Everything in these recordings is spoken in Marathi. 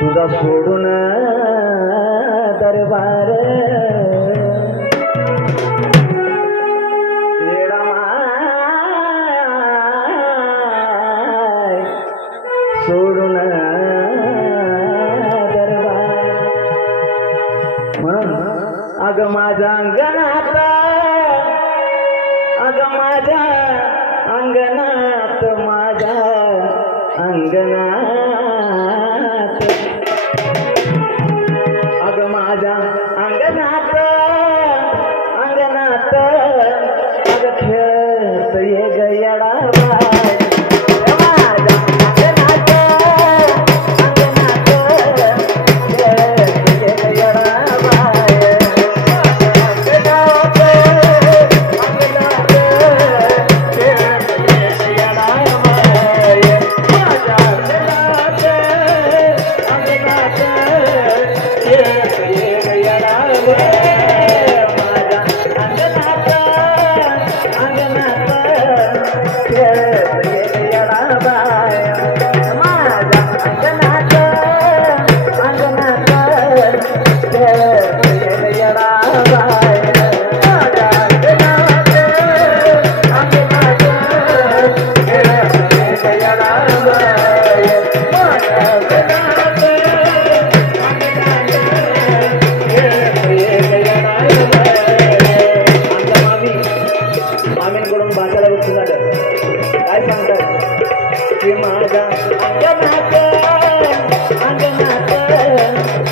तुझा सोडून दरबार येडा माय सोडून दरबार म्हणून अग माझ्या अंगणात अग माझ्या अंगणात माझ्या अंगणात अग माझ्या अंगणात अंगणात अग खेळत ये गयडा बाय माझ्या अंगणात अंगणात खेळत ये गयडा बाय अंगणात अंगणात खेळत ये गयडा बाय माझ्या अंगणात अंगणात खेळत ये गयडा बाय माझ्या अंगणात अंगणात खेळत ये गयडा बाय माझ्या अंगणात अंगणात खेळत ये गयडा बाय माझ्या अंगणात अंगणात खेळत ये गयडा बाय माझ्या अंगणात अंगणात खेळत ये गयडा बाय आमच्या मामींकडून भाषाला गोष्टी झाल्या काय सांगतात की माझ्या अंगणात अंगणात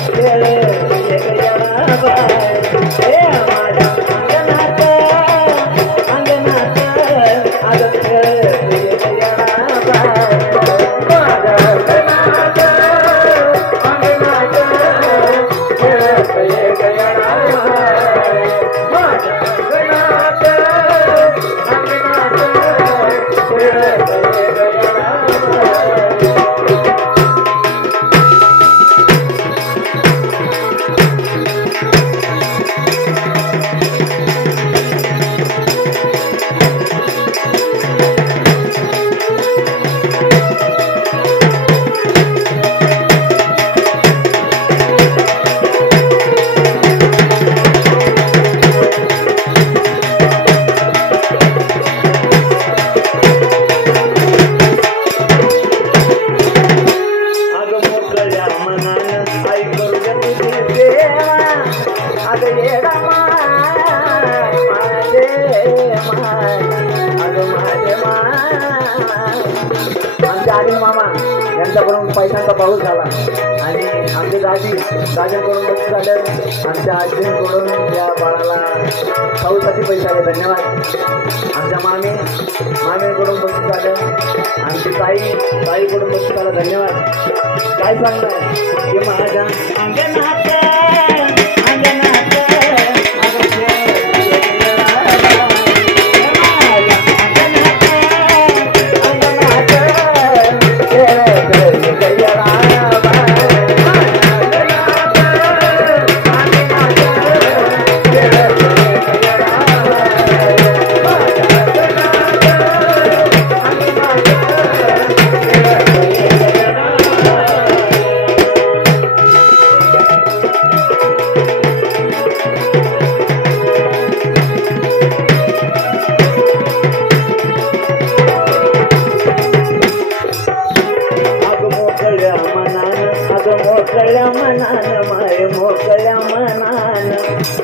खेळत ये गयडा बाय हे माझ्या अंगणात अंगणात अग खेळत ये गयडा बाय माझ्या अंगणात अंगणात खेळत ये गयडा बाय माझ्या अंगणात अंगणात खेळत ये गयडा बाय अग मोकळ्या मनानं आई करू दे तुझी सेवा अग येडा माय माझे माय अग माझे माय आमच्या आणि मामा यांच्याकडून पैशांचा पाऊस झाला आणि आमचे दाजींकडून बक्षीस झालं आमच्या आजींकडून या बाळाला पाऊसाठी पैसे आले धन्यवाद आमच्या मामीकडून बक्षीस झालं आमची ताईकडून बक्षीस झालं धन्यवाद काय सांगताय की माझ्या अंगणात अंगणात अग खेळत ये गयडा बाय माझ्या अंगणात अंगणात खेळत ये गयडा बाय माझ्या अंगणात अंगणात खेळत ये गयडा बाय माझ्या अंगणात अंगणात खेळत ये गयडा बाय अग मोकळ्या मनानं माय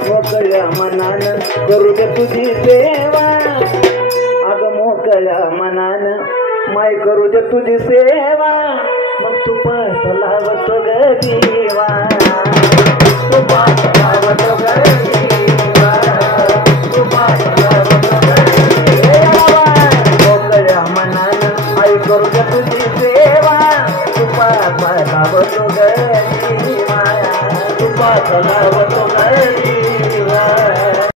मोकळ्या मनानं करू दे तुझी सेवा अग मोकळ्या मनानं माय करू दे तुझी सेवा मग तू पास लावतो ग देवा तू पास लावतो ग देवा तू पास लावतो ग देवा मोकळ्या मनानं आई करू दे तुझी सेवा तू पास लावतो ग देवा तू पास लावतो ग देवा